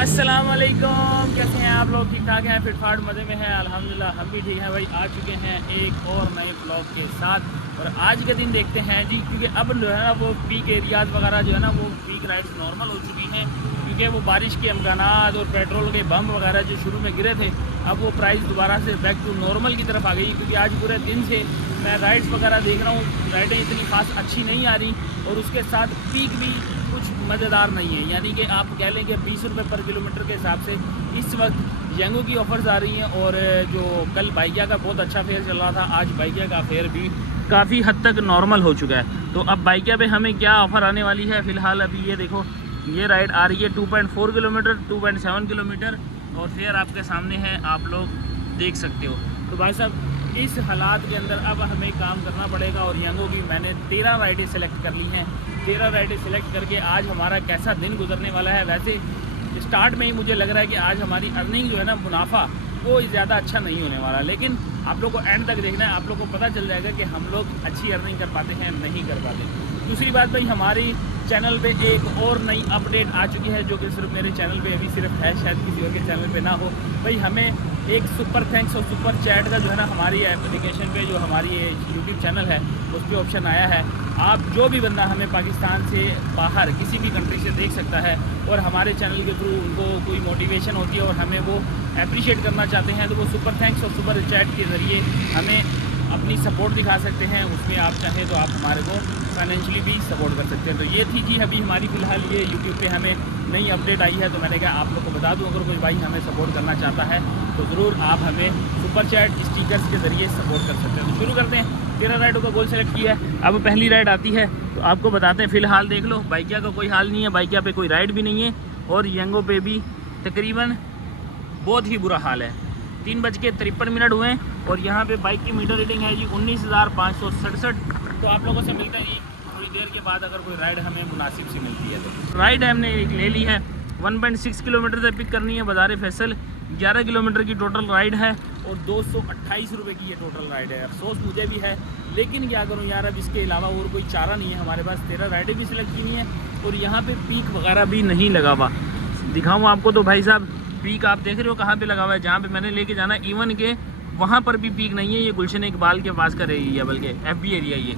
अस्सलाम वालेकुम, कैसे हैं आप लोग? ठीक ठाक हैं, फिट फाट मज़े में हैं? अल्हम्दुलिल्लाह हम भी ठीक हैं भाई। आ चुके हैं एक और नए ब्लॉग के साथ और आज के दिन देखते हैं जी, क्योंकि अब जो है ना वो पीक एरियाज़ वगैरह जो है ना वो पीक राइड्स नॉर्मल हो चुकी हैं, क्योंकि वो बारिश के अमकानात और पेट्रोल के बम वगैरह जो शुरू में गिरे थे, अब वो प्राइस दोबारा से बैक टू नॉर्मल की तरफ आ गई। क्योंकि आज पूरे दिन से मैं राइड्स वगैरह देख रहा हूँ, राइडें इतनी खास अच्छी नहीं आ रही और उसके साथ पीक भी कुछ मज़ेदार नहीं है। यानी कि आप कह लें कि 20 रुपये पर किलोमीटर के हिसाब से इस वक्त येंगो की ऑफ़र्स आ रही हैं। और जो कल बाइकिया का बहुत अच्छा फेयर चल रहा था, आज बाइकिया का फेयर भी काफ़ी हद तक नॉर्मल हो चुका है। तो अब बाइकिया पे हमें क्या ऑफ़र आने वाली है फ़िलहाल अभी ये देखो, ये राइड आ रही है 2.4 किलोमीटर, 2.7 किलोमीटर और फेयर आपके सामने है, आप लोग देख सकते हो। तो भाई साहब इस हालात के अंदर अब हमें काम करना पड़ेगा और येंगो की मैंने 13 राइडें सेलेक्ट कर ली हैं। 13 राइडें सेलेक्ट करके आज हमारा कैसा दिन गुजरने वाला है। वैसे स्टार्ट में ही मुझे लग रहा है कि आज हमारी अर्निंग जो है ना, मुनाफा वो ज़्यादा अच्छा नहीं होने वाला, लेकिन आप लोग को एंड तक देखना है, आप लोग को पता चल जाएगा कि हम लोग अच्छी अर्निंग कर पाते हैं नहीं कर पाते। दूसरी बात भाई, हमारी चैनल पे एक और नई अपडेट आ चुकी है जो कि सिर्फ मेरे चैनल पे अभी सिर्फ है, शायद किसी और के चैनल पे ना हो। भाई हमें एक सुपर थैंक्स और सुपर चैट का जो है ना हमारी एप्लीकेशन पे जो हमारी यूट्यूब चैनल है उस पर ऑप्शन आया है। आप जो भी बंदा हमें पाकिस्तान से बाहर किसी भी कंट्री से देख सकता है और हमारे चैनल के थ्रू उनको कोई मोटिवेशन होती है और हमें वो अप्रिशिएट करना चाहते हैं, तो वो सुपर थैंक्स और सुपर चैट के ज़रिए हमें अपनी सपोर्ट दिखा सकते हैं। उसमें आप चाहें तो आप हमारे को फाइनेंशियली भी सपोर्ट कर सकते हैं। तो ये थी जी अभी हमारी फ़िलहाल ये यूट्यूब पे हमें नई अपडेट आई है, तो मैंने कहा आप लोग को बता दूं, अगर कोई भाई हमें सपोर्ट करना चाहता है तो ज़रूर आप हमें सुपर चैट स्टिकर्स के ज़रिए सपोर्ट कर सकते हैं। तो शुरू करते हैं। 13 राइडों का गोल सेलेक्ट किया है, अब पहली राइड आती है तो आपको बताते हैं। फ़िलहाल देख लो, बाइकिया का कोई हाल नहीं है, बाइकिया पे कोई राइड भी नहीं है और येंगो पे भी तकरीबन बहुत ही बुरा हाल है। 3:53 हुए और यहाँ पे बाइक की मीटर रीडिंग है जी 19,567। तो आप लोगों से मिलते हैं जी थोड़ी देर के बाद, अगर कोई राइड हमें मुनासिब सी मिलती है तो। राइड हमने एक ले ली है, 1.6 किलोमीटर से पिक करनी है बाज़ार फैसल। 11 किलोमीटर की टोटल राइड है और 228 रुपये की ये टोटल राइड है। अफसोस मुझे भी है, लेकिन क्या करूँ यार, अब इसके अलावा और कोई चारा नहीं है हमारे पास। 13 राइडें भी सिलेक्ट की नहीं है और यहाँ पे पीक वगैरह भी नहीं लगा हुआ। दिखाऊँ आपको तो भाई साहब, पीक आप देख रहे हो कहाँ पे लगा हुआ है, जहाँ पे मैंने लेके जाना है इवन के वहाँ पर भी पीक नहीं है। ये गुलशन इकबाल के पास का एरिया, बल्कि FB एरिया ये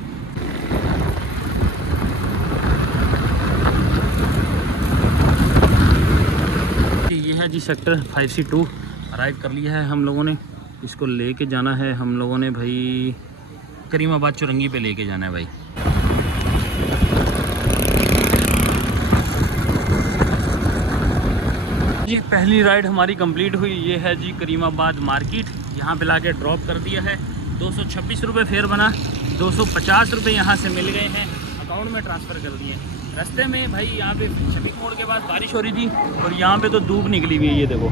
है जी। सेक्टर 5C2 अराइव कर लिया है हम लोगों ने। इसको लेके जाना है हम लोगों ने भाई, करीमाबाद चुरंगी पे लेके जाना है भाई। जी पहली राइड हमारी कंप्लीट हुई। ये है जी करीमाबाद मार्केट, यहाँ पे लाके ड्रॉप कर दिया है। 226 रुपये फेयर बना, 250 रुपये यहाँ से मिल गए हैं, अकाउंट में ट्रांसफ़र कर दिए। रास्ते में भाई यहाँ पे शफीक मोड़ के पास बारिश हो रही थी और यहाँ पे तो धूप निकली हुई है, ये देखो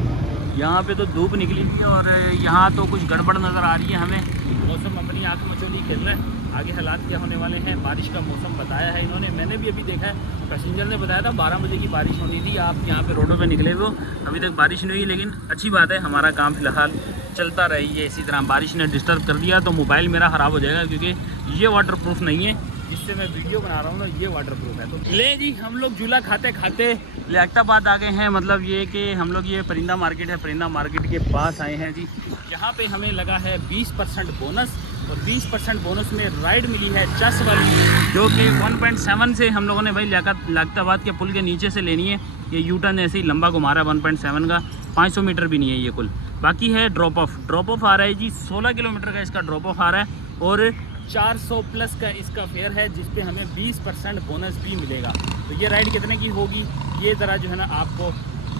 यहाँ पे तो धूप निकली हुई है और यहाँ तो कुछ गड़बड़ नज़र आ रही है हमें। मौसम अपनी आँख मचोली खेल रहा है, आगे हालात क्या होने वाले हैं। बारिश का मौसम बताया है इन्होंने, मैंने भी अभी देखा है, पैसेंजर ने बताया था 12 बजे की बारिश होनी थी। आप यहाँ पे रोडों पे निकले हो, अभी तक बारिश नहीं हुई, लेकिन अच्छी बात है, हमारा काम फ़िलहाल चलता रही है इसी तरह। बारिश ने डिस्टर्ब कर दिया तो मोबाइल मेरा ख़राब हो जाएगा, क्योंकि ये वाटरप्रूफ नहीं है जिससे मैं वीडियो बना रहा हूँ ना, ये वाटरप्रूफ है। तो ले जी हम लोग झूला खाते खाते लियाकताबाद आ गए हैं। मतलब ये कि हम लोग, ये परिंदा मार्केट है, परिंदा मार्केट के पास आए हैं जी, जहाँ पे हमें लगा है 20% बोनस और 20% बोनस में राइड मिली है चस वाली, जो कि 1.7 से हम लोगों ने भाई लियाकताबाद के पुल के नीचे से लेनी है। ये यूटर्न ऐसे ही लंबा घुमा रहा है 1.7 का, 500 मीटर भी नहीं है ये कुल। बाकी है ड्रॉप ऑफ आ रहा है जी, 16 किलोमीटर का इसका ड्रॉप ऑफ आ रहा है और 400 प्लस का इसका फेयर है, जिस पे हमें 20% बोनस भी मिलेगा। तो ये राइड कितने की होगी ये ज़रा जो है ना आपको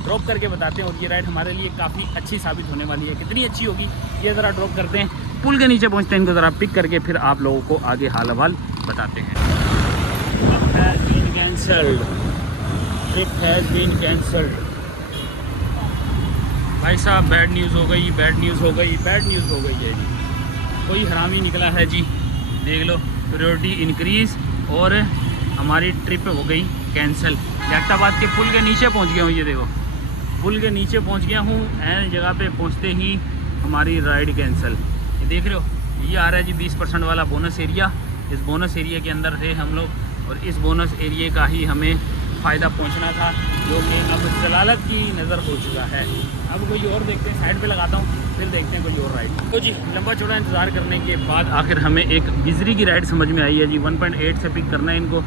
ड्रॉप करके बताते हैं, और ये राइड हमारे लिए काफ़ी अच्छी साबित होने वाली है। कितनी अच्छी होगी ये ज़रा ड्रॉप करते हैं, पुल के नीचे पहुँचते हैं, इनको ज़रा पिक करके फिर आप लोगों को आगे हाल हवाल बताते हैं। Trip has been cancelled. भाई साहब बैड न्यूज़ हो गई, बैड न्यूज़ हो गई, बैड न्यूज़ हो गई है जी। कोई हरामी निकला है जी, देख लो, प्रायोरिटी इंक्रीज़ और हमारी ट्रिप हो गई कैंसिल। लियाकताबाद के पुल के नीचे पहुंच गया हूँ, ये देखो पुल के नीचे पहुंच गया हूँ। एन जगह पे पहुंचते ही हमारी राइड कैंसिल। ये देख रहे हो, ये आ रहा है जी 20% वाला बोनस एरिया। इस बोनस एरिया के अंदर थे हम लोग और इस बोनस एरिया का ही हमें फ़ायदा पहुंचना था, जो कि अब जलालत की नज़र हो चुका है। अब कोई और देखते हैं, साइड पे लगाता हूँ, फिर देखते हैं कोई और राइड। तो जी लंबा चौड़ा इंतज़ार करने के बाद आखिर हमें एक गिजरी की राइड समझ में आई है जी। 1.8 से पिक करना है इनको,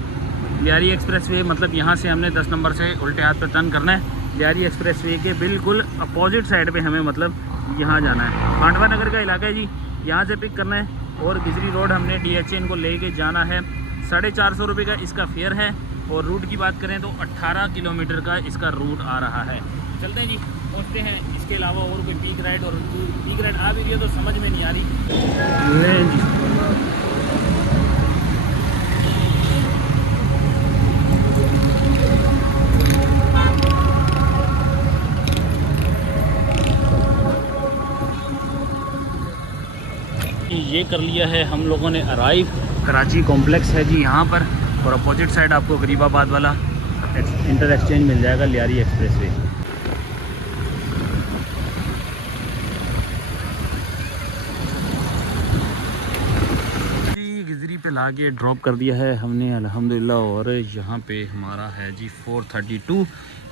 लियारी एक्सप्रेस वे, मतलब यहाँ से हमने 10 नंबर से उल्टे हाथ पर टर्न करना है। लियारी एक्सप्रेस वे के बिल्कुल अपोजिट साइड पे हमें मतलब यहाँ जाना है। पांडवा नगर का इलाका है जी, यहाँ से पिक करना है। और गिजरी रोड हमने DHA इनको लेके जाना है। 450 रुपये का इसका फेयर है। और रूट की बात करें तो 18 किलोमीटर का इसका रूट आ रहा है। चलते हैं जी, पहुँचते हैं। इसके अलावा और कोई पीक राइड, और पीक राइड आ भी रही है तो समझ में नहीं आ रही जी। ये कर लिया है हम लोगों ने अराइव। कराची कॉम्प्लेक्स है जी यहाँ पर, और अपोजिट साइड आपको गरीबाबाद वाला इंटर एक्सचेंज मिल जाएगा, लियारी एक्सप्रेस वे। गिजरी पे ला के ड्रॉप कर दिया है हमने अल्हम्दुलिल्लाह। और यहाँ पे हमारा है जी 432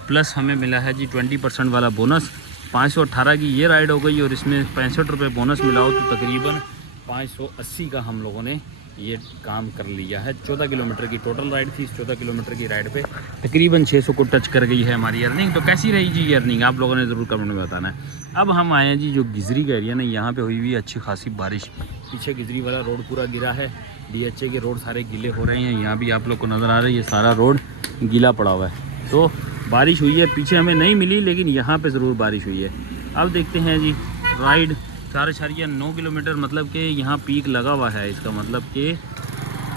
प्लस हमें मिला है जी 20% वाला बोनस। 518 की ये राइड हो गई, और इसमें 65 रुपये बोनस मिला हो, तो तकरीबन 580 का हम लोगों ने ये काम कर लिया है। 14 किलोमीटर की टोटल राइड थी। इस 14 किलोमीटर की राइड पे तकरीबन 600 को टच कर गई है हमारी अर्निंग। तो कैसी रही जी ये अर्निंग, आप लोगों ने ज़रूर कमेंट में बताना है। अब हम आए हैं जी जो गिजरी का एरिया ना, यहाँ पे हुई हुई अच्छी खासी बारिश। पीछे गिजरी वाला रोड पूरा गिरा है, DHA के रोड सारे गीले हो रहे हैं। यहाँ भी आप लोग को नज़र आ रहा है, ये सारा रोड गीला पड़ा हुआ है। तो बारिश हुई है, पीछे हमें नहीं मिली, लेकिन यहाँ पर ज़रूर बारिश हुई है। अब देखते हैं जी राइड 4.9 किलोमीटर, मतलब कि यहाँ पीक लगा हुआ है। इसका मतलब कि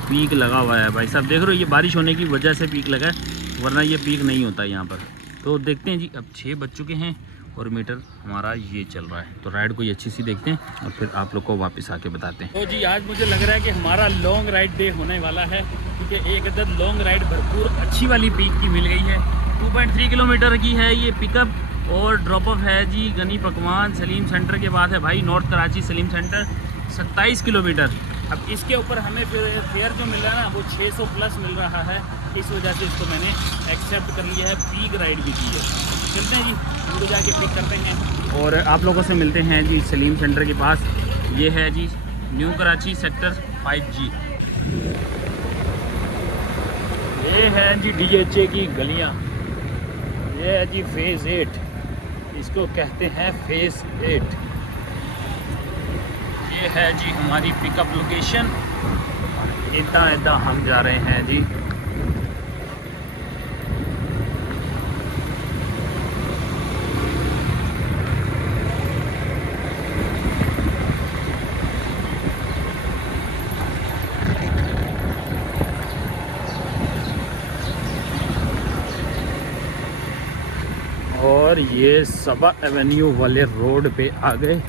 पीक लगा हुआ है भाई साहब, देख रहे हो, ये बारिश होने की वजह से पीक लगा है, वरना ये पीक नहीं होता यहाँ पर। तो देखते हैं जी, अब 6 बज चुके हैं और मीटर हमारा ये चल रहा है। तो राइड कोई अच्छी सी देखते हैं और फिर आप लोग को वापस आके बताते हैं। तो जी आज मुझे लग रहा है कि हमारा लॉन्ग राइड डे होने वाला है, क्योंकि एक अदद लॉन्ग राइड भरपूर अच्छी वाली पीक की मिल गई है। 2.3 किलोमीटर की है ये पिकअप, और ड्रॉप ऑफ है जी गनी पकवान सलीम सेंटर के बाद है भाई, north Karachi Salim centre 27 kilometre. अब इसके ऊपर हमें फिर फेयर जो मिल रहा है ना, वो 600 प्लस मिल रहा है। इस वजह से इसको मैंने एक्सेप्ट कर लिया है, पीक राइड भी की है। चलते हैं जी, उनको जाके पिक करते हैं और आप लोगों से मिलते हैं जी सलीम सेंटर के पास। ये है जी न्यू कराची सेक्टर 5G। ये है जी DHA की गलियाँ। ये है जी फेज़ 8, इसको कहते हैं फेज़ 8। ये है जी हमारी पिकअप लोकेशन। इतना हम जा रहे हैं जी। और ये सबा एवेन्यू वाले रोड पे आ गए,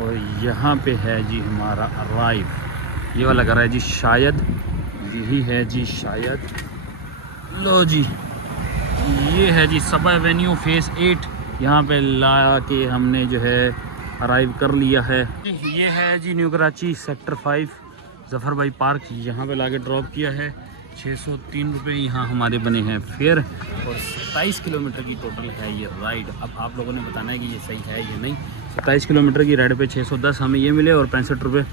और यहाँ पे है जी हमारा अराइव। ये वाला घर है जी, शायद यही है जी, शायद। लो जी, ये है जी सबा एवेन्यू फेज़ 8। यहाँ पे ला के हमने जो है अराइव कर लिया है। ये है जी न्यू कराची सेक्टर 5 जफ़र भाई पार्क। यहाँ पे ला के ड्रॉप किया है। 603 रुपये यहाँ हमारे बने हैं फेयर, और 27 किलोमीटर की टोटल है ये राइड। अब आप लोगों ने बताना है कि ये सही है या नहीं। 27 किलोमीटर की राइड पे 610 हमें ये मिले, और 65 रुपये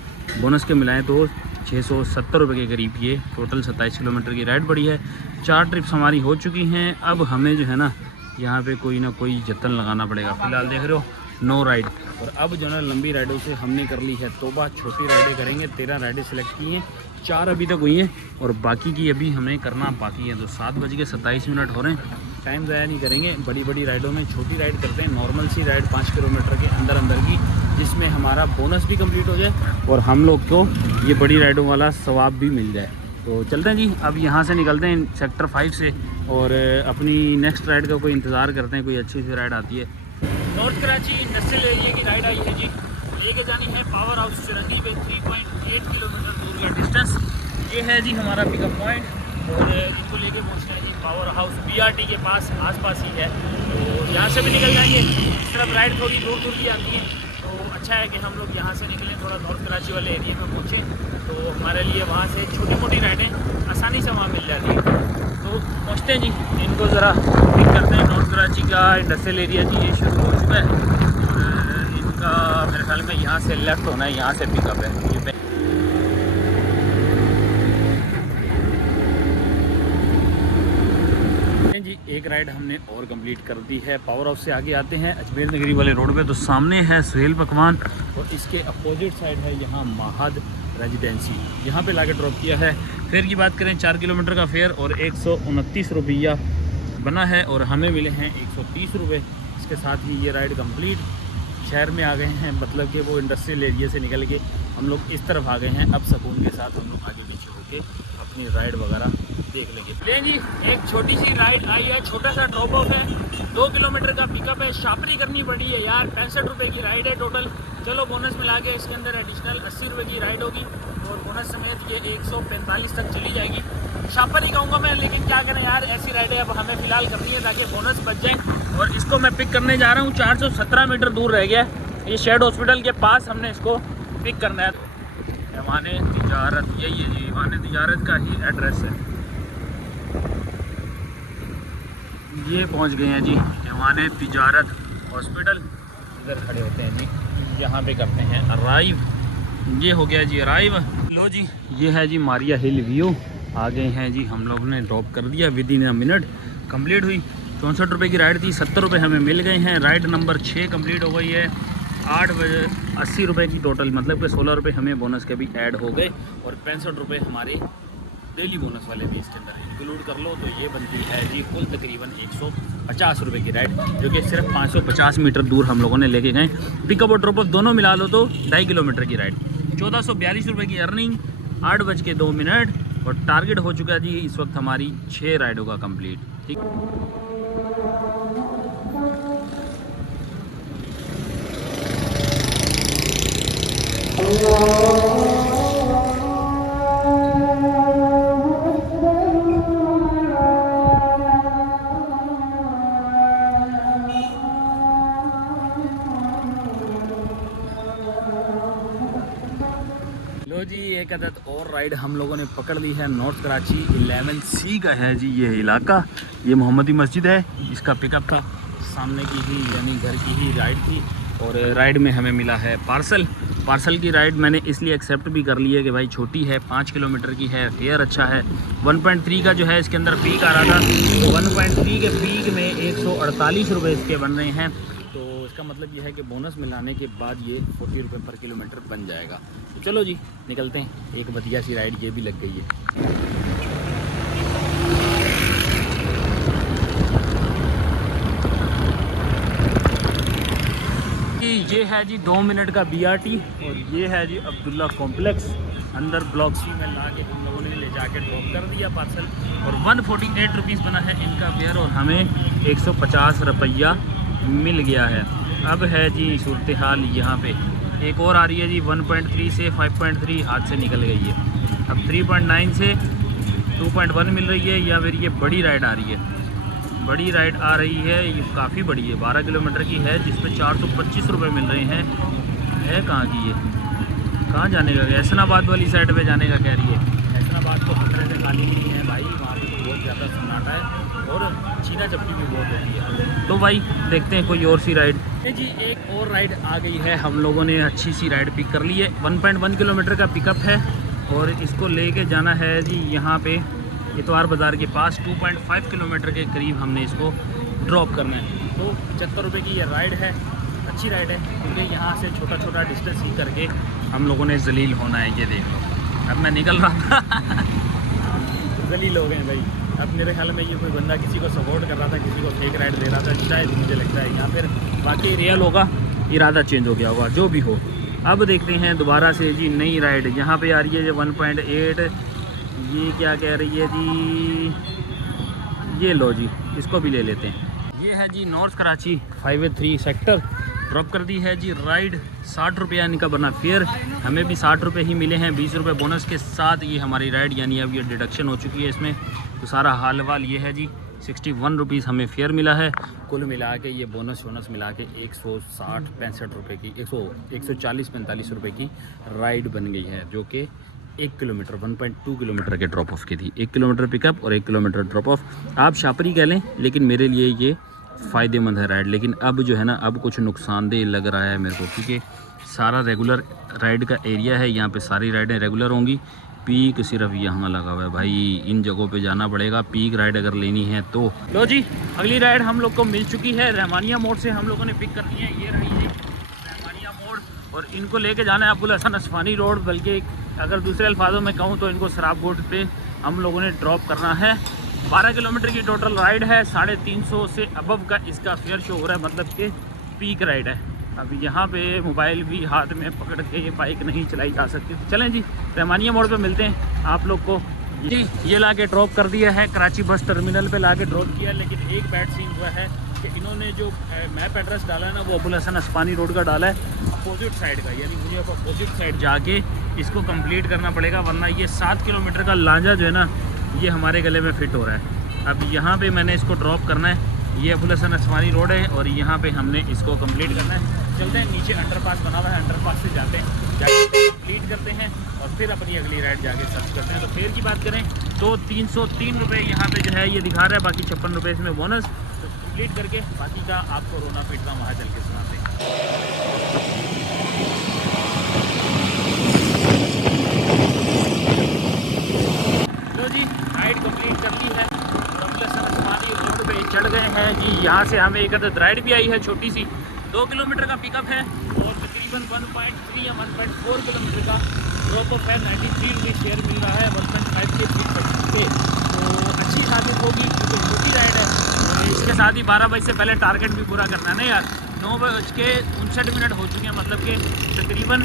बोनस के मिलाएं तो 670 रुपये के करीब ये टोटल 27 किलोमीटर की राइड पड़ी है। 4 ट्रिप्स हमारी हो चुकी हैं। अब हमें जो है ना यहाँ पे कोई ना कोई जतन लगाना पड़ेगा। फ़िलहाल देख रहे हो नो राइड, और अब जो है लंबी राइडों से हमने कर ली है तौबा। छोटी राइडें करेंगे, 13 राइडें सेलेक्ट की हैं, 4 अभी तक हुई हैं, और बाकी की अभी हमें करना बाकी है। तो 7:27 हो रहे हैं, टाइम ज़ाया नहीं करेंगे बड़ी बड़ी राइडों में। छोटी राइड करते हैं, नॉर्मल सी राइड 5 किलोमीटर के अंदर की, जिसमें हमारा बोनस भी कंप्लीट हो जाए और हम लोग को ये बड़ी राइडों वाला सवाब भी मिल जाए। तो चलते हैं जी, अब यहाँ से निकलते हैं सेक्टर 5 से, और अपनी नेक्स्ट राइड का कोई इंतज़ार करते हैं, कोई अच्छी सी राइड आती है। नॉर्थ कराची इंडस्ट्रियल एरिया की राइड आई है जी, लेके जानी है पावर हाउस चरंगी पे। 3.8 किलोमीटर दूर का डिस्टेंस। ये है जी हमारा पिकअप पॉइंट, और इनको लेके पहुँचना है जी पावर हाउस BRT के पास, आसपास ही है। तो यहाँ से भी निकल जाएंगे। इस तरफ राइड थोड़ी दूर की आती है, तो अच्छा है कि हम लोग यहाँ से निकले, थोड़ा नॉर्थ कराची वाले एरिया में पहुँचे, तो हमारे लिए वहाँ से छोटी मोटी राइडें आसानी से वहाँ मिल जाती हैं। तो पहुँचते हैं जी, इनको ज़रा पिक करते हैं। नॉर्थ कराची का इंडस्ट्रियल एरिया जी ये शुरू हो चुका है और इनका मेरे ख्याल में यहाँ से लेफ़्ट होना है, यहाँ से पिकअप है। जी एक राइड हमने और कंप्लीट कर दी है। पावर हाउस से आगे आते हैं अजमेर नगरी वाले रोड पे, तो सामने है सुहेल पकवान और इसके अपोजिट साइड है यहाँ महाद रेजिडेंसी, यहाँ पे लाके ड्रॉप किया है। फेयर की बात करें 4 किलोमीटर का फेयर और 129 रुपया बना है और हमें मिले हैं 130 रुपये। इसके साथ ही ये राइड कंप्लीट शहर में आ गए हैं, मतलब कि वो इंडस्ट्रियल एरिया से निकल के हम लोग इस तरफ आ गए हैं। अब सुकून के साथ हम लोग आगे पीछे होके अपनी राइड वगैरह देख लेंगे। लें जी, एक छोटी सी राइड आई है, छोटा सा ड्रॉप ऑफ है, 2 किलोमीटर का पिकअप है। शापरी करनी पड़ी है यार, 65 रुपये की राइड है टोटल। चलो बोनस मिला के इसके अंदर एडिशनल 80 रुपये की राइड होगी और बोनस समेत ये 145 तक चली जाएगी। शापर ही कहूँगा मैं, लेकिन क्या करें यार, ऐसी राइडें अब हमें फ़िलहाल करनी है ताकि बोनस बच जाए। और इसको मैं पिक करने जा रहा हूँ, 417 मीटर दूर रह गया ये शेड हॉस्पिटल के पास, हमने इसको पिक करना है। ऐवान तिजारत, यही है जी, ऐवान तिजारत का ही एड्रेस है। ये पहुंच गए हैं जी ऐवान तिजारत हॉस्पिटल, इधर खड़े होते हैं जी, यहाँ पे करते हैं अराइव। ये हो गया जी अराइव। लो जी, ये है जी मारिया हिल व्यू, आ गए हैं जी, हम लोग ने ड्रॉप कर दिया, with in a minute complete हुई। 64 रुपये की राइड थी, 70 रुपये हमें मिल गए हैं। राइड नंबर 6 कंप्लीट हो गई है। 8 बजे 80 रुपये की टोटल, मतलब कि 16 रुपये हमें बोनस के भी ऐड हो गए और 65 रुपये हमारे डेली बोनस वाले भी इसके अंदर इंक्लूड कर लो, तो ये बनती है जी कुल तकरीबन 150 रुपये की राइड, जो कि सिर्फ 550 मीटर दूर हम लोगों ने लेके गए। पिकअप और ड्रॉप ऑफ दोनों मिला लो तो 2.5 किलोमीटर की राइड, 1442 रुपये की अर्निंग, 8 बज के 2 मिनट और टारगेट हो चुका है जी इस वक्त हमारी 6 राइडों का कंप्लीट। ठीक, लो जी, एक अदद और राइड हम लोगों ने पकड़ ली है। नॉर्थ कराची 11C का है जी ये इलाका, ये मोहम्मदी मस्जिद है, इसका पिकअप था, सामने की ही यानी घर की ही राइड थी और राइड में हमें मिला है पार्सल की राइड मैंने इसलिए एक्सेप्ट भी कर ली है कि भाई छोटी है, 5 किलोमीटर की है, फेयर अच्छा है। 1.3 का जो है इसके अंदर पीक आ रहा था, तो 1.3 के पीक में 148 रुपये इसके बन रहे हैं। तो इसका मतलब ये है कि बोनस मिलाने के बाद ये 40 रुपये पर किलोमीटर बन जाएगा। तो चलो जी निकलते हैं, एक बढ़िया सी राइड ये भी लग गई है। ये है जी 2 मिनट का BRT और ये है जी अब्दुल्ला कॉम्प्लेक्स, अंदर ब्लॉक C में ला के हम लोगों ने ले जाके ड्रॉप कर दिया पार्सल और 148 रुपीज़ बना है इनका फेयर और हमें 150 रुपया मिल गया है। अब है जी सूरत हाल यहाँ पे, एक और आ रही है जी 1.3 से 5.3 हाथ से निकल गई है, अब 3.9 से 2.1 मिल रही है, या फिर ये बड़ी राइड आ रही है। बड़ी राइड आ रही है, ये काफ़ी बड़ी है, 12 किलोमीटर की है, जिसमें 425 रुपये मिल रहे हैं। है कहाँ की ये, कहाँ जाने का, एहसनाबाद वाली साइड पे जाने का कह रही है। एहसनाबाद तो खतरे से खाली नहीं है भाई, वहाँ पे तो बहुत ज़्यादा सन्नाटा है और छीना चपटी भी बहुत होती है। तो भाई देखते हैं कोई और सी राइड। जी एक और राइड आ गई है, हम लोगों ने अच्छी सी राइड पिक कर ली है। 1.1 किलोमीटर का पिकअप है और इसको लेके जाना है जी यहाँ पे इतवार बाज़ार के पास, 2.5 किलोमीटर के करीब हमने इसको ड्रॉप करना है। तो 75 रुपये की ये राइड है, अच्छी राइड है, क्योंकि यहाँ से छोटा छोटा डिस्टेंस ही करके हम लोगों ने जलील होना है। ये देख लो, अब मैं निकल रहा था जलील हो गए भाई। अब मेरे ख्याल में ये कोई बंदा किसी को सपोर्ट कर रहा था, किसी को फेक राइड दे रहा था, शायद मुझे लगता है यहाँ पर बाकी रियल होगा, इरादा चेंज हो गया होगा, जो भी हो। अब देखते हैं दोबारा से जी नई राइड यहाँ पे आ रही है जी 1.8, ये क्या कह रही है जी, ये लो जी इसको भी ले लेते हैं। ये है जी north Karachi 5A3 sector, drop कर दी है जी राइड। 60 रुपये इनका बना फेयर, हमें भी 60 रुपये ही मिले हैं, 20 रुपये बोनस के साथ ये हमारी राइड, यानी अब ये डिडक्शन हो चुकी है इसमें। तो सारा हाल वाल ये है जी, 61 रुपीज़ हमें फेयर मिला है। कुल मिला के ये बोनस वोनस मिला के 160-65 रुपये की 140-45 रुपये की राइड बन गई है, जो कि 1 किलोमीटर 1.2 किलोमीटर के ड्रॉप ऑफ की थी। 1 किलोमीटर पिकअप और 1 किलोमीटर ड्रॉप ऑफ। आप शापरी कह लें, लेकिन मेरे लिए ये फ़ायदेमंद है राइड। लेकिन अब जो है ना, अब कुछ नुकसानदेह लग रहा है मेरे को, क्योंकि सारा रेगुलर राइड का एरिया है, यहाँ पे सारी राइडें रेगुलर होंगी। पीक सिर्फ यहाँ लगा हुआ है भाई, इन जगहों पे जाना पड़ेगा पीक राइड अगर लेनी है तो। लो जी, अगली राइड हम लोग को मिल चुकी है। रहमानिया मोड़ से हम लोगों ने पिक करनी है, ये रही जी रहमानिया मोड़, और इनको लेके जाना है अबुल हसन असफानी रोड, बल्कि अगर दूसरे अल्फाजों में कहूँ तो इनको शराब बोर्ड पे हम लोगों ने ड्रॉप करना है। 12 किलोमीटर की टोटल राइड है, 350 से अबव का इसका फेयर शो हो रहा है, मतलब कि पीक राइड है। अब यहाँ पे मोबाइल भी हाथ में पकड़ के ये बाइक नहीं चलाई जा सकती। चलें जी, रहमानिया मोड़ पे मिलते हैं आप लोग को जी। ये ला के ड्रॉप कर दिया है, कराची बस टर्मिनल पे ला के ड्रॉप किया। लेकिन एक बैड सीन हुआ है कि इन्होंने जो मैप एड्रेस डाला है ना, वो अबुल हसन असफानी रोड का डाला है, अपोजिट साइड का। यानी मुझे अब अपोजिट साइड जाके इसको कंप्लीट करना पड़ेगा, वरना ये 7 किलोमीटर का लांजा जो है ना, ये हमारे गले में फिट हो रहा है। अब यहाँ पे मैंने इसको ड्रॉप करना है, ये अबुल हसन असफानी रोड है, और यहाँ पे हमने इसको कंप्लीट करना है। चलते हैं, नीचे अंडरपास बना हुआ है, अंडरपास से जाते हैं, जाके कंप्लीट करते हैं और फिर अपनी अगली राइड जाके सर्च करते हैं। तो फेयर की बात करें तो 303 रुपये यहाँ पे जो है ये दिखा रहा है, बाकी 56 रुपये इसमें बोनस। तो कंप्लीट करके बाकी का आपको रोना पीटना वहाँ चल के सुनाते हैं। तो जी, राइड कंप्लीट कर ली है, रोड पे चढ़ गए हैं जी। यहाँ से हमें एक अदद राइड भी आई है छोटी सी, 2 किलोमीटर का पिकअप है और तकरीबन 1.3 या 1.4 किलोमीटर का ड्रॉप ऑफ है। 93 रुपीज़ शेयर मिल रहा है 1.5 के फीट पे, तो अच्छी खासी होगी क्योंकि छोटी राइड है। और इसके साथ ही 12 बजे से पहले टारगेट भी पूरा करना है ना यार। 9:59 हो चुके हैं, मतलब कि तकरीबन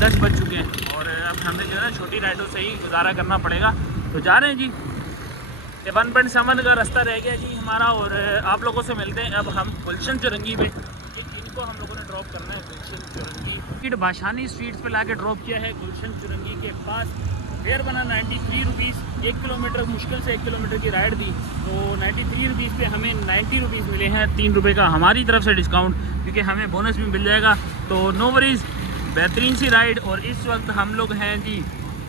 10 बज चुके हैं, और अब हमें जो है ना छोटी राइडों से ही गुजारा करना पड़ेगा। तो जा रहे हैं जी, 1.7 का रास्ता रह गया जी हमारा, और आप लोगों से मिलते हैं। अब हम गुलशन चुरंगी पे, इनको हम लोगों ने ड्रॉप करना है। गुलशन चुरंगी बाशानी स्ट्रीट्स पे लाके ड्रॉप किया है। गुलशन चुरंगी के पास फेयर बना 93 रुपीज़। 1 किलोमीटर मुश्किल से 1 किलोमीटर की राइड दी, तो 93 रुपीज़ पे हमें 90 रुपीज़ मिले हैं। 3 रुपये का हमारी तरफ से डिस्काउंट, क्योंकि हमें बोनस भी मिल जाएगा। तो नो वरीज़, बेहतरीन सी राइड। और इस वक्त हम लोग हैं जी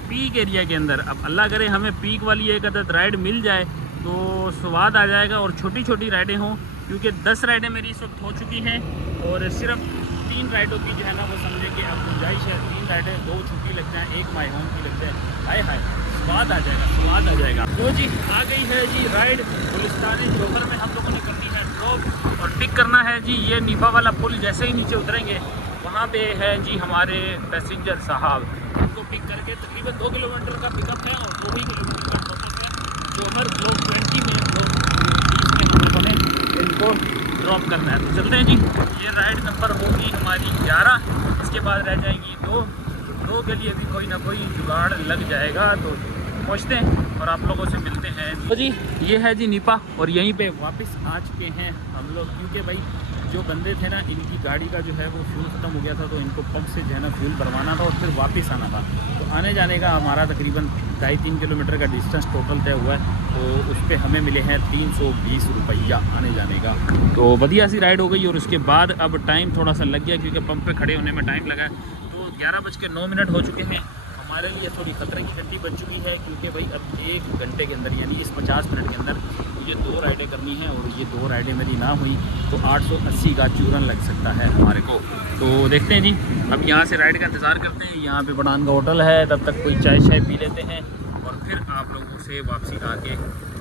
पीक एरिया के अंदर। अब अल्लाह करे हमें पीक वाली एक अदद राइड मिल जाए तो स्वाद आ जाएगा, और छोटी छोटी राइडें हों, क्योंकि 10 राइडें मेरी इस वक्त हो चुकी हैं, और सिर्फ 3 राइडों की जो है ना वो समझे कि अब गुंजाइश है। 3 राइडें, 2 छुट्टी लग जाए, 1 माई होम की लग जाए, हाय हाय स्वाद आ जाएगा, स्वाद आ जाएगा। तो जी आ गई है जी राइड गुलिस्तान जोहर में। हम लोगों ने करनी है ड्रॉप और पिक करना है जी। ये नीपा वाला पुल जैसे ही नीचे उतरेंगे वहाँ पे है जी हमारे पैसेंजर साहब। उनको पिक करके तकरीबन 2 किलोमीटर का पिकअप है और 2 ही किलोमीटर का ड्रॉप है। जोहर ब्लॉक 20 में हम लोगों ने इनको ड्रॉप करना है। तो चलते हैं जी। ये राइड नंबर होगी हमारी 11, इसके बाद रह जाएंगी 2 के लिए भी कोई ना कोई जुगाड़ लग जाएगा। तो पहुँचते हैं और आप लोगों से मिलते हैं। तो जी ये है जी नीपा, और यहीं पे वापस आ चुके हैं हम लोग, क्योंकि भाई जो बंदे थे ना इनकी गाड़ी का जो है वो फ्यूल ख़त्म हो गया था, तो इनको पंप से जो है ना फ्यूल भरवाना था और फिर वापस आना था। तो आने जाने का हमारा तकरीबन 2.5-3 किलोमीटर का डिस्टेंस टोटल तय हुआ है, तो उस पर हमें मिले हैं 320 रुपया आने जाने का। तो बढ़िया सी राइड हो गई। और उसके बाद अब टाइम थोड़ा सा लग गया, क्योंकि पंप पे खड़े होने में टाइम लगा। तो 11:09 हो चुके हैं। हमारे लिए थोड़ी खतरे की घंटी बन चुकी है, क्योंकि भाई अब 1 घंटे के अंदर यानी इस 50 मिनट के अंदर ये 2 राइडें करनी है, और ये 2 राइडें मेरी ना हुई तो 880 का चूरन लग सकता है हमारे को। तो देखते हैं जी, अब यहाँ से राइड का इंतज़ार करते हैं। यहाँ पे पठान का होटल है, तब तक कोई चाय शाय पी लेते हैं और फिर आप लोगों से वापसी आके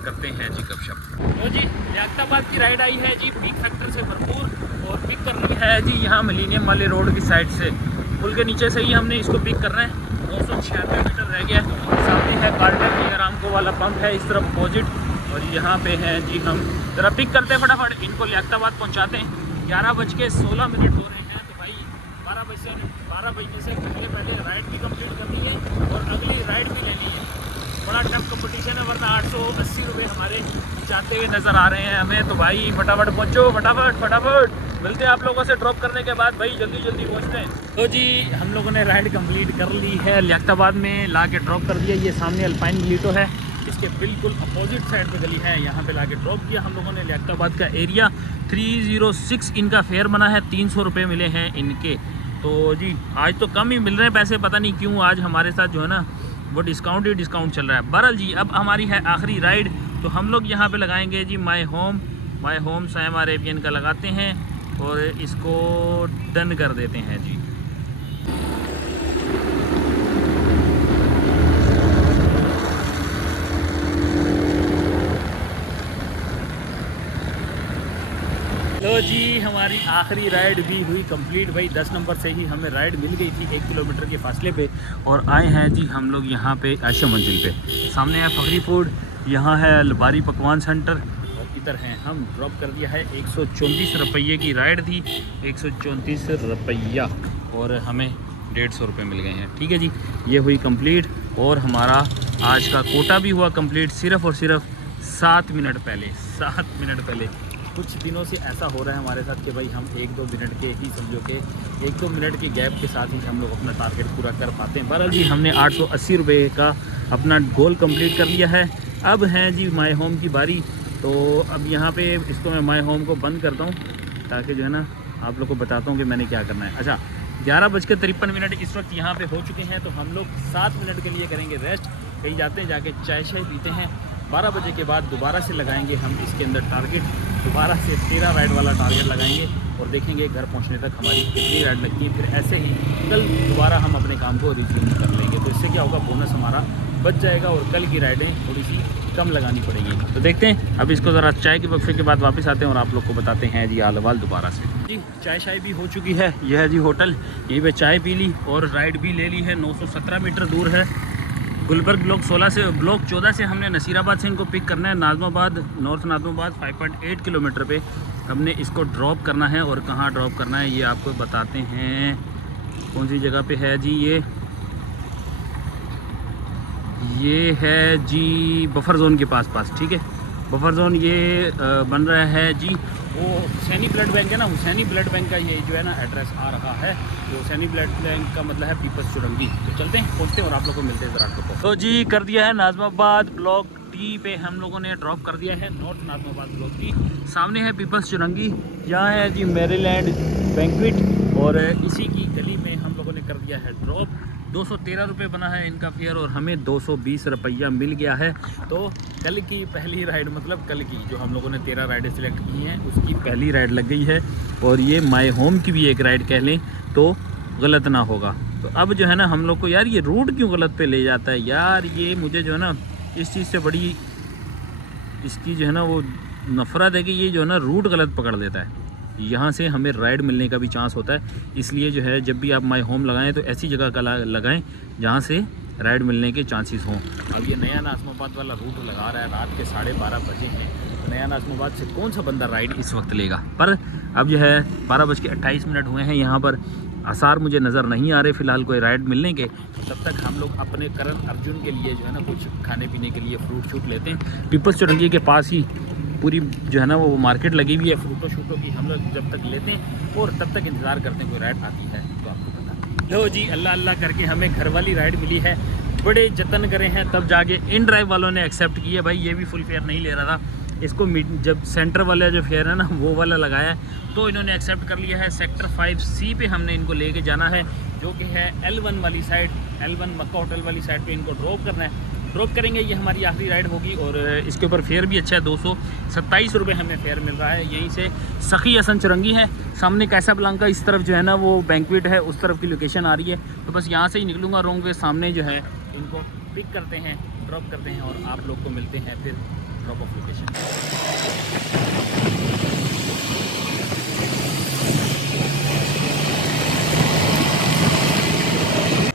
करते हैं जी गपशप। तो जी लियाकताबाद की राइड आई है जी, पीक फैक्टर से भरपूर, और पिक करनी है जी यहाँ मिलीनियम वाले रोड की साइड से। पुल के नीचे से ही हमने इसको पिक करना है। 296 मीटर रह गया। सामने है कार्टर की आरामको वाला पंप है इस तरफ अपोजिट, और यहाँ पे हैं जी हम। ज़रा पिक करते हैं फटाफट, इनको लियाकताबाद पहुँचाते हैं। 11:16 हो रहे हैं। तो भाई 12 बजे से पहले राइड भी कंप्लीट करनी है और अगली राइड भी लेनी है। बड़ा टफ कंपटीशन है, वरना 880 रुपये हमारे जाते हुए नज़र आ रहे हैं हमें। तो भाई फटाफट पहुँचो, फटाफट मिलते हैं आप लोगों से ड्रॉप करने के बाद। भाई जल्दी पहुँचते हैं। तो जी हम लोगों ने राइड कंप्लीट कर ली है, लियाकताबाद में ला के ड्रॉप कर दिया। ये सामने अल्पाइन ग्लीटो है, इस इसके बिल्कुल अपोजिट साइड पे गली है, यहाँ पे लाके ड्रॉप किया हम लोगों ने। लियाकताबाद का एरिया 306 इनका फेयर बना है, 300 रुपये मिले हैं इनके। तो जी आज तो कम ही मिल रहे हैं पैसे, पता नहीं क्यों आज हमारे साथ जो है ना वो डिस्काउंट ही डिस्काउंट चल रहा है। बहरहाल जी अब हमारी है आखिरी राइड, तो हम लोग यहाँ पे लगाएंगे जी माय होम सैम अरेबियन का लगाते हैं और इसको डन कर देते हैं जी। लो जी हमारी आखिरी राइड भी हुई कंप्लीट भाई। 10 नंबर से ही हमें राइड मिल गई थी 1 किलोमीटर के फासले पे, और आए हैं जी हम लोग यहाँ पे आयशा मंजिल पे। सामने है फखरी फूड, यहाँ है अलबारी पकवान सेंटर, और इधर हैं हम। ड्रॉप कर दिया है 134 रुपये की राइड थी, 134 रुपया, और हमें 150 रुपये मिल गए हैं। ठीक है जी, ये हुई कंप्लीट, और हमारा आज का कोटा भी हुआ कंप्लीट सिर्फ़ और सिर्फ 7 मिनट पहले। कुछ दिनों से ऐसा हो रहा है हमारे साथ कि भाई हम 1-2 मिनट के ही समझो कि 1-2 मिनट के गैप के साथ ही हम लोग अपना टारगेट पूरा कर पाते हैं। बहरहाल जी हमने 880 रुपये का अपना गोल कंप्लीट कर लिया है। अब है जी माय होम की बारी, तो अब यहाँ पे इसको मैं माय होम को बंद करता हूँ ताकि जो है ना आप लोग को बताता हूँ कि मैंने क्या करना है। अच्छा 11:53 इस वक्त यहाँ पे हो चुके हैं, तो हम लोग 7 मिनट के लिए करेंगे रेस्ट, कहीं जाते हैं जाके चाय पीते हैं। 12 बजे के बाद दोबारा से लगाएंगे हम इसके अंदर टारगेट, दोबारा से 13 राइड वाला टारगेट लगाएंगे और देखेंगे घर पहुंचने तक हमारी कितनी राइड लगती है। फिर ऐसे ही कल दोबारा हम अपने काम को रिज्यूम कर लेंगे, तो इससे क्या होगा बोनस हमारा बच जाएगा और कल की राइडें थोड़ी सी कम लगानी पड़ेंगी। तो देखते हैं अब इसको ज़रा चाय के वक्फे के बाद वापस आते हैं और आप लोग को बताते हैं जी हाल हवाल दोबारा से। जी चाय भी हो चुकी है, यह है जी होटल, यहीं पे चाय पी ली और राइड भी ले ली है। 917 मीटर दूर है गुलबर्ग ब्लॉक 14 से हमने नसीराबाद से इनको पिक करना है। नॉर्थ नाज़माबाद 5.8 किलोमीटर पे हमने इसको ड्रॉप करना है, और कहाँ ड्रॉप करना है ये आपको बताते हैं। कौन सी जगह पे है जी ये है जी बफर जोन के पास। ठीक है, बफर जोन ये बन रहा है जी, वो हुसैनी ब्लड बैंक है ना, हुसैनी ब्लड बैंक का ये जो है ना एड्रेस आ रहा है। तो हुसैनी ब्लड बैंक का मतलब है पीपल्स चुरंगी। तो चलते हैं पहुँचते हैं और आप लोग को मिलते हैं ज़रा। तो जी कर दिया है नाज़माबाद ब्लॉक टी पे हम लोगों ने ड्रॉप कर दिया है, नॉर्थ नाज़माबाद ब्लॉक टी। सामने है पीपल्स चुरंगी, यहाँ है जी मेरीलैंड बैंक्वेट, और इसी की गली में हम लोगों ने कर दिया है ड्रॉप। 213 रुपये बना है इनका फेयर और हमें 220 रुपया मिल गया है। तो कल की पहली राइड, मतलब कल की जो हम लोगों ने 13 राइडें सिलेक्ट की हैं उसकी पहली राइड लग गई है, और ये माय होम की भी एक राइड कह लें तो गलत ना होगा। तो अब जो है ना हम लोग को यार ये रूट क्यों गलत पे ले जाता है यार, ये मुझे जो है ना इस चीज़ से बड़ी इसकी जो है ना वो नफ़रत है कि ये जो है ना रूट गलत पकड़ देता है। यहाँ से हमें राइड मिलने का भी चांस होता है, इसलिए जो है जब भी आप माय होम लगाएं तो ऐसी जगह का लगाएं जहाँ से राइड मिलने के चांसेस हों। अब ये नया नाज़माबाद वाला रूट लगा रहा है, रात के 12:30 बजे हैं। नया नाज़माबाद से कौन सा बंदा राइड इस वक्त लेगा, पर अब जो है 12:28 हुए हैं, यहाँ पर आसार मुझे नज़र नहीं आ रहे फ़िलहाल कोई राइड मिलने के। तब तक हम लोग अपने करण अर्जुन के लिए जो है ना कुछ खाने पीने के लिए फ्रूट शूट लेते हैं। पीपल्स चुरंगी के पास ही पूरी जो है ना वो मार्केट लगी हुई है फ्रूटों शूटों की, हम लोग जब तक लेते हैं और तब तक इंतज़ार करते हैं कोई राइड आती है तो आपको पता। लो जी अल्लाह करके हमें घर वाली राइड मिली है, बड़े जतन करे हैं तब जाके इन ड्राइव वालों ने एक्सेप्ट किया। भाई ये भी फुल फेयर नहीं ले रहा था, इसको जब सेंटर वाला जो फेयर है ना वो वाला लगाया तो इन्होंने एक्सेप्ट कर लिया है। सेक्टर 5C पे हमने इनको लेके जाना है, जो कि है L1 वाली साइड, L1 मक्का होटल वाली साइड पे इनको ड्रॉप करना है। ड्रॉप करेंगे, ये हमारी आखिरी राइड होगी, और इसके ऊपर फेयर भी अच्छा है, 227 रुपये हमें फेयर मिल रहा है। यहीं से सखी हसन चुरंगी है, सामने कैसाब्लांका इस तरफ जो है ना वो बैंक्वेट है, उस तरफ की लोकेशन आ रही है। तो बस यहाँ से ही निकलूँगा रोंग वे, सामने जो है इनको पिक करते हैं, ड्रॉप करते हैं और आप लोग को मिलते हैं फिर ड्रॉप ऑफ लोकेशन।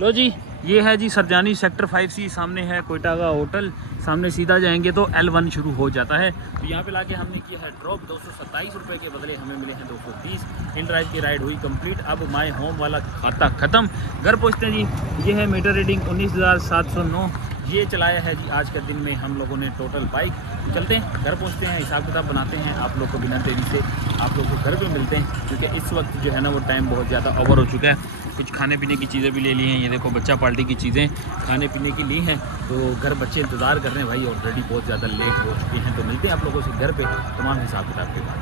लो जी ये है जी सरजानी सेक्टर 5C, सामने है कोयटा का होटल, सामने सीधा जाएंगे तो L1 शुरू हो जाता है। तो यहाँ पे लाके हमने किया है ड्रॉप, 227 रुपये के बदले हमें मिले हैं 220। इन ड्राइव की राइड हुई कंप्लीट। अब माय होम वाला खाता ख़त्म, घर पहुँचते हैं जी। ये है मीटर रीडिंग 19,709, ये चलाया है जी आज के दिन में हम लोगों ने टोटल बाइक। चलते हैं घर पहुंचते हैं, हिसाब किताब बनाते हैं, आप लोग को बिना देरी से आप लोग को घर पे मिलते हैं, क्योंकि इस वक्त जो है ना वो टाइम बहुत ज़्यादा ओवर हो चुका है। कुछ खाने पीने की चीज़ें भी ले ली हैं, ये देखो बच्चा पार्टी की चीज़ें खाने पीने की ली हैं, तो घर बच्चे इंतज़ार कर रहे हैं भाई, ऑलरेडी बहुत ज़्यादा लेट हो चुके हैं। तो मिलते हैं आप लोगों से घर पे तमाम हिसाब किताब के बाद।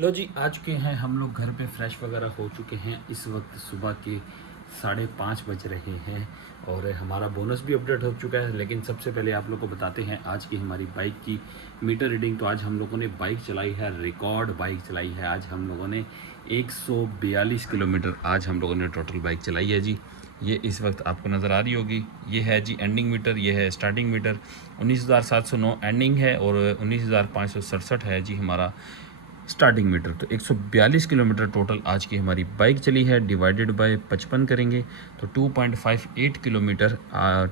लो जी, आ चुके हैं हम लोग घर पे, फ्रेश वगैरह हो चुके हैं। इस वक्त सुबह के 5:30 बज रहे हैं और हमारा बोनस भी अपडेट हो चुका है। लेकिन सबसे पहले आप लोग को बताते हैं आज की हमारी बाइक की मीटर रीडिंग। तो आज हम लोगों ने बाइक चलाई है, रिकॉर्ड बाइक चलाई है। आज हम लोगों ने 142 किलोमीटर आज हम लोगों ने टोटल बाइक चलाई है जी। ये इस वक्त आपको नज़र आ रही होगी, ये है जी एंडिंग मीटर, ये है स्टार्टिंग मीटर। 19,709 एंडिंग है और 19,567 है जी हमारा स्टार्टिंग मीटर। तो 142 किलोमीटर टोटल आज की हमारी बाइक चली है। डिवाइडेड बाय 55 करेंगे तो 2.58 किलोमीटर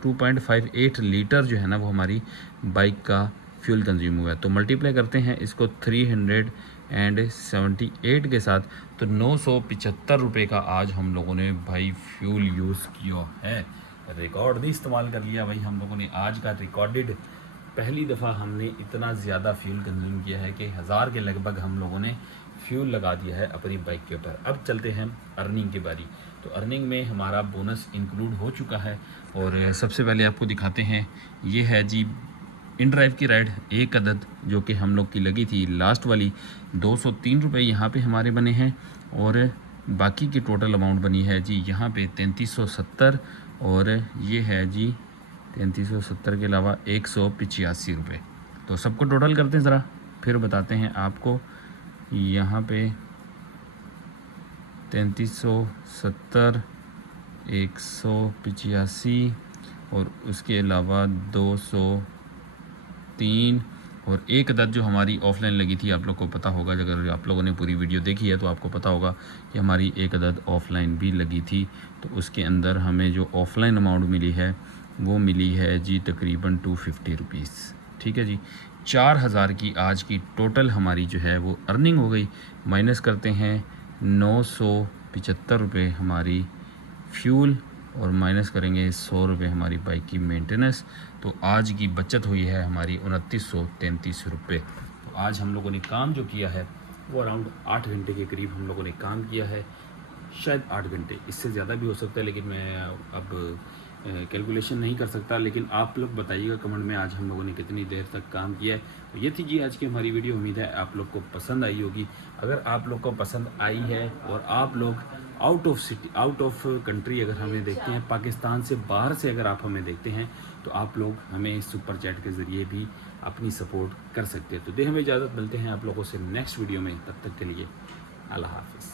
2.58 लीटर जो है ना वो हमारी बाइक का फ्यूल कंज्यूम हुआ है। तो मल्टीप्लाई करते हैं इसको 378 के साथ, तो 975 रुपये का आज हम लोगों ने भाई फ्यूल यूज़ किया है। रिकॉर्ड भी इस्तेमाल कर लिया भाई हम लोगों ने, आज का रिकॉर्डेड पहली दफ़ा हमने इतना ज़्यादा फ्यूल कंज्यूम किया है कि 1000 के लगभग हम लोगों ने फ्यूल लगा दिया है अपनी बाइक के ऊपर। अब चलते हैं अर्निंग की बारी। तो अर्निंग में हमारा बोनस इंक्लूड हो चुका है और सबसे पहले आपको दिखाते हैं, ये है जी इन ड्राइव की राइड एक अदद जो कि हम लोग की लगी थी लास्ट वाली, 203 रुपये यहाँ पे हमारे बने हैं और बाकी की टोटल अमाउंट बनी है जी यहाँ पे 3370 और ये है जी 3370 के अलावा 185 रुपये। तो सबको टोटल करते हैं ज़रा, फिर बताते हैं आपको। यहाँ पे 3370 185 और उसके अलावा 203 और एक अदद जो हमारी ऑफलाइन लगी थी, आप लोग को पता होगा, अगर आप लोगों ने पूरी वीडियो देखी है तो आपको पता होगा कि हमारी एक अदद ऑफलाइन भी लगी थी। तो उसके अंदर हमें जो ऑफलाइन अमाउंट मिली है वो मिली है जी तकरीबन 250 रुपीज़। ठीक है जी, 4000 की आज की टोटल हमारी जो है वो अर्निंग हो गई। माइनस करते हैं 975 रुपये हमारी फ्यूल और माइनस करेंगे 100 रुपये हमारी बाइक की मेंटेनेंस। तो आज की बचत हुई है हमारी 2933 रुपये। तो आज हम लोगों ने काम जो किया है वो अराउंड 8 घंटे के करीब हम लोगों ने काम किया है, शायद 8 घंटे, इससे ज़्यादा भी हो सकता है, लेकिन मैं अब कैलकुलेशन नहीं कर सकता। लेकिन आप लोग बताइएगा कमेंट में आज हम लोगों ने कितनी देर तक काम किया है। तो ये थी जी आज की हमारी वीडियो, उम्मीद है आप लोग को पसंद आई होगी। अगर आप लोग को पसंद आई है और आप लोग out of city out of country अगर हमें देखते हैं, पाकिस्तान से बाहर से अगर आप हमें देखते हैं, तो आप लोग हमें सुपर चैट के ज़रिए भी अपनी सपोर्ट कर सकते हैं। तो दे हमें इजाज़त, मिलते हैं आप लोगों से नेक्स्ट वीडियो में, तब तक के लिए अल्लाह हाफिज़।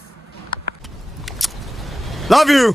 Love you.